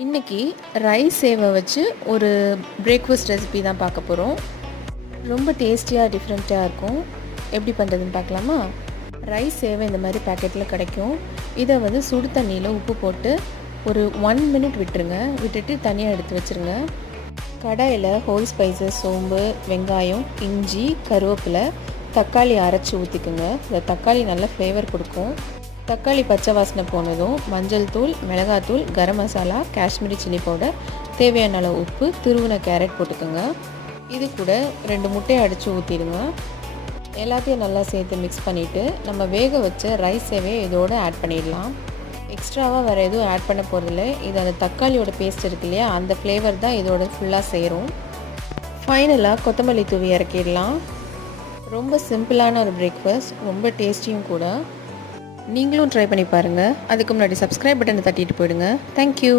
இன்றைக்கி ரைஸ் சேவை வச்சு ஒரு பிரேக்ஃபாஸ்ட் ரெசிபி தான் பார்க்க போகிறோம். ரொம்ப டேஸ்டியாக டிஃப்ரெண்ட்டாக இருக்கும். எப்படி பண்ணுறதுன்னு பார்க்கலாமா? ரைஸ் சேவை இந்த மாதிரி பேக்கெட்டில் கிடைக்கும். இதை வந்து சுடு தண்ணியில் உப்பு போட்டு ஒரு 1 மினிட் விட்டுருங்க. விட்டுட்டு தனியாக எடுத்து வச்சுருங்க. கடாயில் ஹோல் ஸ்பைசஸ், சோம்பு, வெங்காயம், இஞ்சி, கருவேப்பிலை, தக்காளி அரைச்சி ஊற்றிக்குங்க. இந்த தக்காளி நல்ல ஃப்ளேவர் கொடுக்கும். தக்காளி பச்சை வாசனை போனதும் மஞ்சள் தூள், மிளகாத்தூள், கரம் மசாலா, காஷ்மீரி சில்லி பவுடர், தேவையான அளவு உப்பு, துருவின கேரட் போட்டுக்கோங்க. இது கூட 2 முட்டையை அடித்து ஊற்றிடுங்க. எல்லாத்தையும் நல்லா சேர்த்து மிக்ஸ் பண்ணிவிட்டு நம்ம வேக வச்ச ரைஸ் சேவையை இதோடு ஆட் பண்ணிடலாம். எக்ஸ்ட்ராவாக வேறு எதுவும் ஆட் பண்ண போகிறதில்ல. இது அந்த தக்காளியோட பேஸ்ட் இருக்கு இல்லையா, அந்த ஃப்ளேவர் தான் இதோட ஃபுல்லாக சேரும். ஃபைனலாக கொத்தமல்லி தூவி இறக்கிடலாம். ரொம்ப சிம்பிளான ஒரு பிரேக்ஃபாஸ்ட், ரொம்ப டேஸ்டியும் கூட. நீங்களும் ட்ரை பண்ணி பாருங்கள். அதுக்கு முன்னாடி சப்ஸ்கிரைப் பட்டனை தட்டிட்டு போயிடுங்க. தேங்க்யூ.